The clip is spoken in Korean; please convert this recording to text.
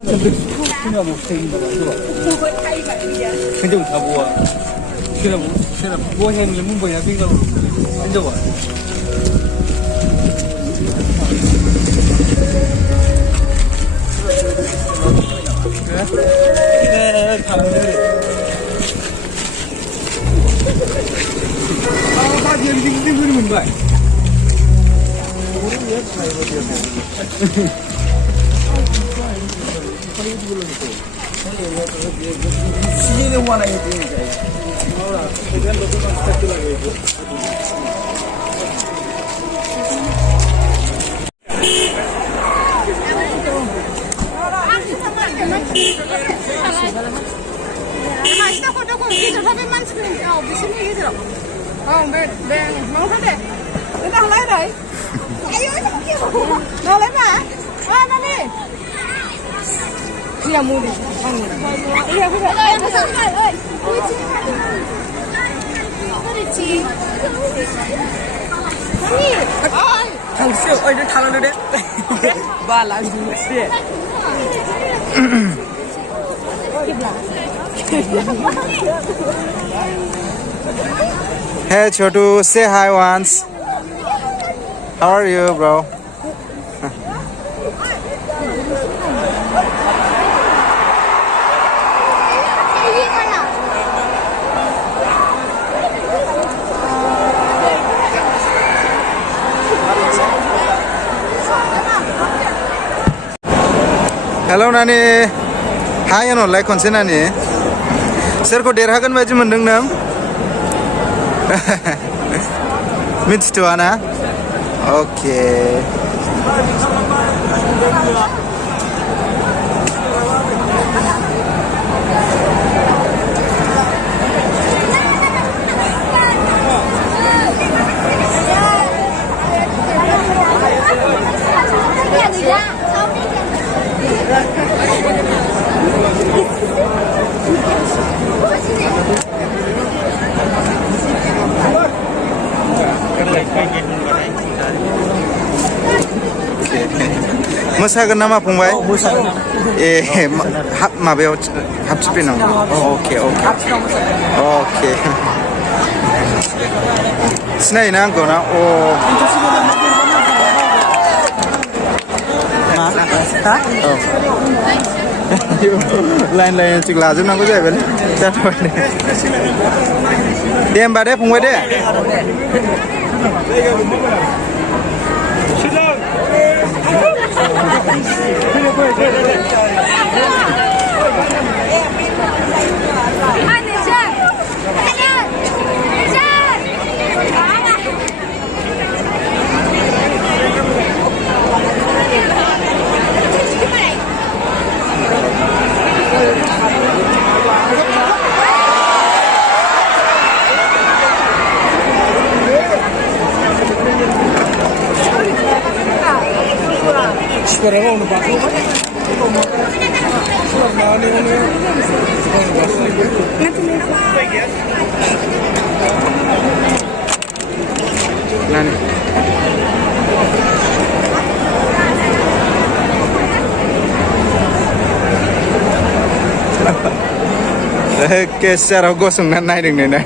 그냥 뭐 생긴다 말이야. 근데 다 모아. 그냥 뭐 해면 문보야 빙가로 앉아봐. 네, 다들. 아, 나 여기 그리는 거야. 시즌에 하나 해주는 거야. 그냥 뭐 그렇지. 당신 얼른 달아놓으래. 말 안 듣지. Hey Chotu, say hi once. How are you, bro? Hello Nani. Hi anu like konse Nani. Soरखौ देरहागोन बायदि मोनदों नों? मिथिथ'आ ना? Okay. मोसागोन नामा फंबाय? ए माबायाव हाबसिफे नामा? अके अके अके सिनायोना आंखौ ना? अ लाइन लाइन लाजोबनांगौ जाहैबाय जाथ'बाय दे होमबा दे फंबाय दे 시끄러워 오늘 봐. 나는 Oke, secara gosong nanti dengan